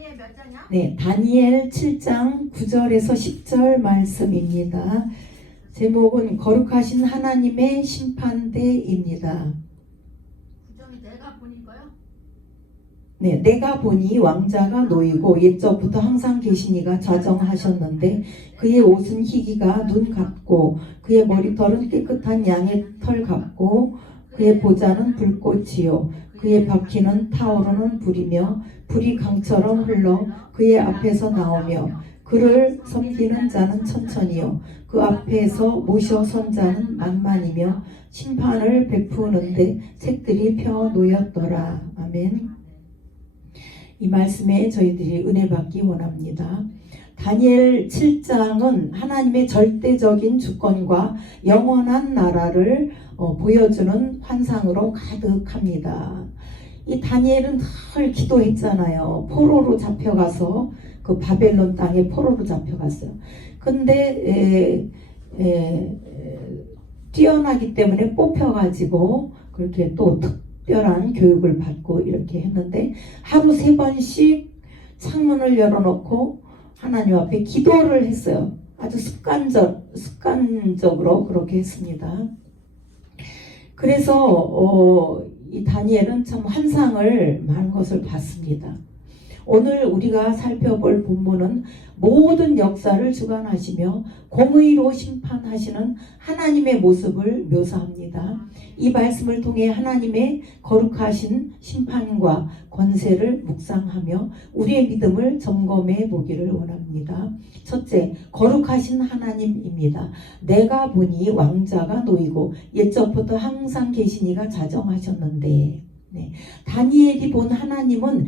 다니엘 몇 장이야? 네, 다니엘 7장 9절에서 10절 말씀입니다. 제목은 거룩하신 하나님의 심판대입니다. 9점이 내가 보니까요. 네, 내가 보니 왕자가 놓이고 옛적부터 항상 계시니가 좌정하셨는데 그의 옷은 희기가 눈 같고 그의 머리털은 깨끗한 양의 털 같고 그의 보좌는 불꽃이요 그의 바퀴는 타오르는 불이며 불이 강처럼 흘러 그의 앞에서 나오며 그를 섬기는 자는 천천히요 그 앞에서 모셔 선 자는 만만이며 심판을 베푸는데 책들이 펴 놓였더라. 아멘. 이 말씀에 저희들이 은혜 받기 원합니다. 다니엘 7장은 하나님의 절대적인 주권과 영원한 나라를 보여주는 환상으로 가득합니다. 이 다니엘은 늘 기도했잖아요. 포로로 잡혀가서 그 바벨론 땅에 포로로 잡혀갔어요. 근데 뛰어나기 때문에 뽑혀가지고 그렇게 또 특별한 교육을 받고 이렇게 했는데 하루 3번씩 창문을 열어놓고 하나님 앞에 기도를 했어요. 아주 습관적으로 그렇게 했습니다. 그래서 이 다니엘은 참 환상을 많은 것을 봤습니다. 오늘 우리가 살펴볼 본문은 모든 역사를 주관하시며 공의로 심판하시는 하나님의 모습을 묘사합니다. 이 말씀을 통해 하나님의 거룩하신 심판과 권세를 묵상하며 우리의 믿음을 점검해 보기를 원합니다. 첫째, 거룩하신 하나님입니다. 내가 보니 왕자가 놓이고 옛적부터 항상 계시니가 자정하셨는데 네. 다니엘이 본 하나님은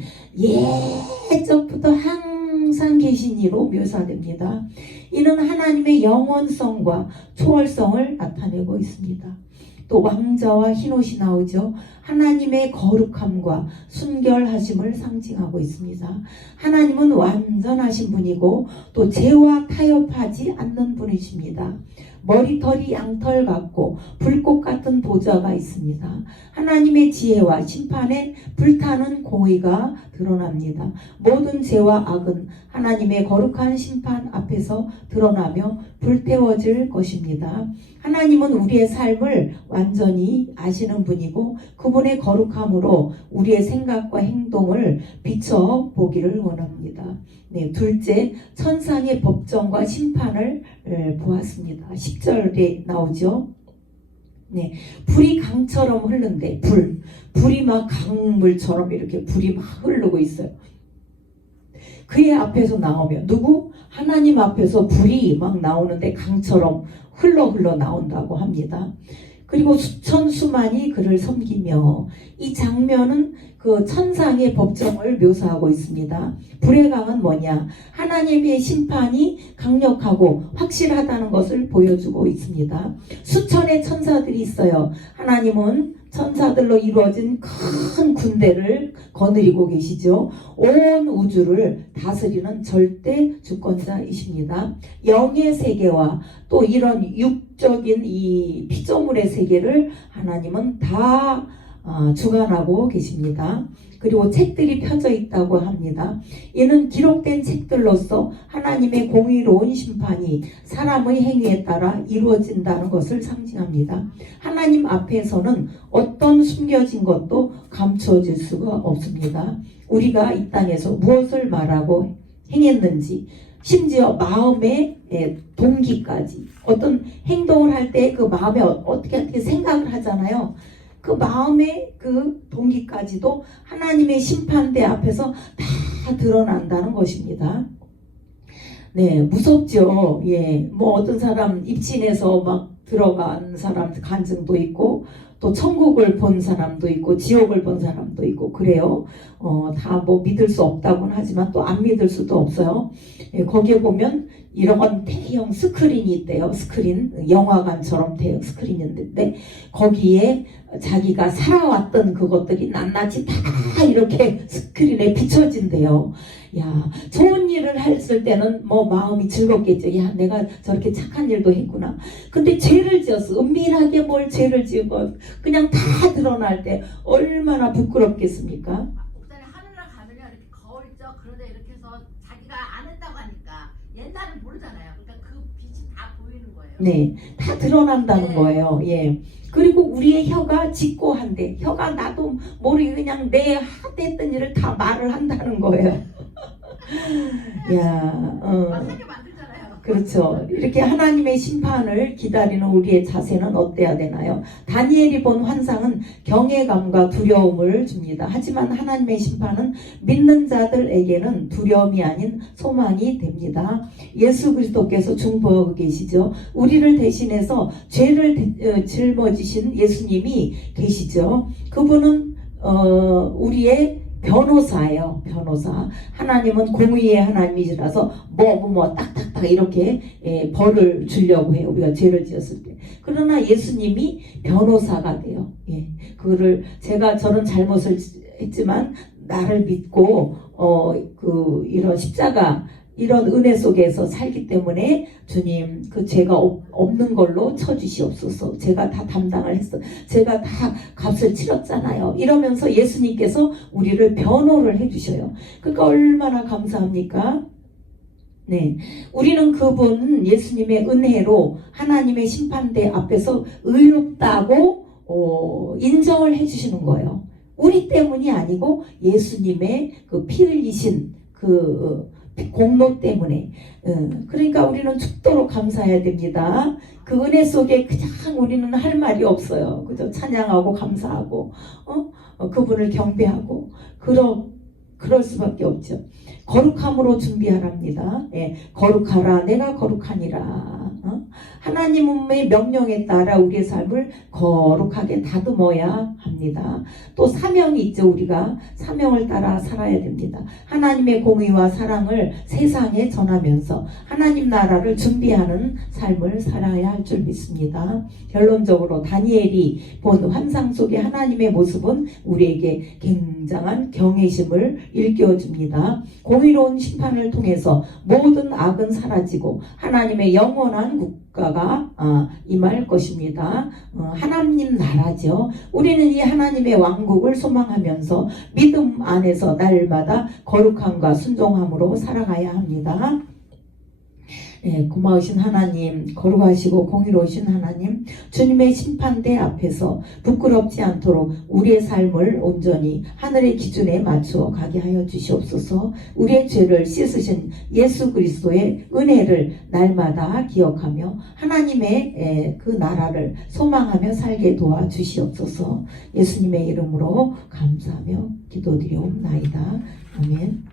옛적부터 항상 계신 이로 묘사됩니다. 이는 하나님의 영원성과 초월성을 나타내고 있습니다. 또 왕자와 흰옷이 나오죠. 하나님의 거룩함과 순결하심을 상징하고 있습니다. 하나님은 완전하신 분이고 또 죄와 타협하지 않는 분이십니다. 머리털이 양털 같고 불꽃 같은 보좌가 있습니다. 하나님의 지혜와 심판에 불타는 공의가 드러납니다. 모든 죄와 악은 하나님의 거룩한 심판 앞에서 드러나며 불태워질 것입니다. 하나님은 우리의 삶을 완전히 아시는 분이고 그분의 거룩함으로 우리의 생각과 행동을 비춰보기를 원합니다. 네, 둘째, 천상의 법정과 심판을 보았습니다. 10절에 나오죠. 네, 불이 강처럼 흐르는데 불이 막 강물처럼 이렇게 불이 막 흐르고 있어요. 그의 앞에서 나오면 누구? 하나님 앞에서 불이 막 나오는데 강처럼 흘러 나온다고 합니다. 그리고 수천 수만이 그를 섬기며 이 장면은 그 천상의 법정을 묘사하고 있습니다. 불의 강은 뭐냐? 하나님의 심판이 강력하고 확실하다는 것을 보여주고 있습니다. 수천의 천사들이 있어요. 하나님은 천사들로 이루어진 큰 군대를 거느리고 계시죠. 온 우주를 다스리는 절대 주권자이십니다. 영의 세계와 또 이런 육적인 이 피조물의 세계를 하나님은 다 주관하고 계십니다. 그리고 책들이 펴져 있다고 합니다. 이는 기록된 책들로서 하나님의 공의로운 심판이 사람의 행위에 따라 이루어진다는 것을 상징합니다. 하나님 앞에서는 어떤 숨겨진 것도 감춰질 수가 없습니다. 우리가 이 땅에서 무엇을 말하고 행했는지 심지어 마음의 동기까지 어떤 행동을 할 때 그 마음에 어떻게 생각을 하잖아요. 그 마음의 그 동기까지도 하나님의 심판대 앞에서 다 드러난다는 것입니다. 네, 무섭죠. 예, 뭐 어떤 사람 입진해서 막 들어간 사람 간증도 있고 또 천국을 본 사람도 있고 지옥을 본 사람도 있고 그래요. 다 뭐 믿을 수 없다고는 하지만 또 안 믿을 수도 없어요. 예, 거기에 보면 이런 대형 스크린이 있대요. 스크린, 영화관처럼 대형 스크린이 있는데 거기에 자기가 살아왔던 그것들이 낱낱이 다 이렇게 스크린에 비춰진대요. 야, 좋은 일을 했을 때는 뭐 마음이 즐겁겠죠. 야, 내가 저렇게 착한 일도 했구나. 근데 죄를 지었어. 은밀하게 뭘 죄를 지고 그냥 다 드러날 때 얼마나 부끄럽겠습니까? 목사님 하늘날 가면요 이렇게 거울 있죠. 그런데 이렇게 옛날은 모르잖아요. 그러니까 그 빛이 다 보이는 거예요. 네, 다 드러난다는 네. 거예요. 예. 그리고 우리의 혀가 직고한데, 혀가 나도 모르게 그냥 내 하대했던 일을 다 말을 한다는 거예요. 야, 하게 만들잖아요. 그렇죠. 이렇게 하나님의 심판을 기다리는 우리의 자세는 어때야 되나요? 다니엘이 본 환상은 경외감과 두려움을 줍니다. 하지만 하나님의 심판은 믿는 자들에게는 두려움이 아닌 소망이 됩니다. 예수 그리스도께서 중보하고 계시죠. 우리를 대신해서 죄를 짊어지신 예수님이 계시죠. 그분은 우리의 변호사예요. 변호사. 하나님은 공의의 하나님이시라서 뭐 딱딱딱 이렇게 벌을 주려고 해요. 우리가 죄를 지었을 때. 그러나 예수님이 변호사가 돼요. 예. 그거를 제가 저런 잘못을 했지만 나를 믿고 이런 십자가 이런 은혜 속에서 살기 때문에 주님 그 죄가 없는 걸로 쳐주시옵소서. 제가 다 담당을 했어. 제가 다 값을 치렀잖아요. 이러면서 예수님께서 우리를 변호를 해주셔요. 그러니까 얼마나 감사합니까? 네, 우리는 그분 예수님의 은혜로 하나님의 심판대 앞에서 의롭다고 인정을 해주시는 거예요. 우리 때문이 아니고 예수님의 그 피 흘리신 그 공로 때문에. 그러니까 우리는 죽도록 감사해야 됩니다. 그 은혜 속에 그냥 우리는 할 말이 없어요. 그저 찬양하고 감사하고 그분을 경배하고 그럴 수밖에 없죠. 거룩함으로 준비하랍니다. 예, 거룩하라 내가 거룩하니라. 하나님의 명령에 따라 우리의 삶을 거룩하게 다듬어야 합니다. 또 사명이 있죠. 우리가 사명을 따라 살아야 됩니다. 하나님의 공의와 사랑을 세상에 전하면서 하나님 나라를 준비하는 삶을 살아야 할 줄 믿습니다. 결론적으로 다니엘이 본 환상 속의 하나님의 모습은 우리에게 굉장한 경외심을 일깨워줍니다. 공의로운 심판을 통해서 모든 악은 사라지고 하나님의 영원한 국가가 임할 것입니다. 하나님 나라죠. 우리는 이 하나님의 왕국을 소망하면서 믿음 안에서 날마다 거룩함과 순종함으로 살아가야 합니다. 네, 고마우신 하나님, 거룩하시고 공의로우신 하나님, 주님의 심판대 앞에서 부끄럽지 않도록 우리의 삶을 온전히 하늘의 기준에 맞추어 가게 하여 주시옵소서. 우리의 죄를 씻으신 예수 그리스도의 은혜를 날마다 기억하며 하나님의 그 나라를 소망하며 살게 도와주시옵소서. 예수님의 이름으로 감사하며 기도드리옵나이다. 아멘.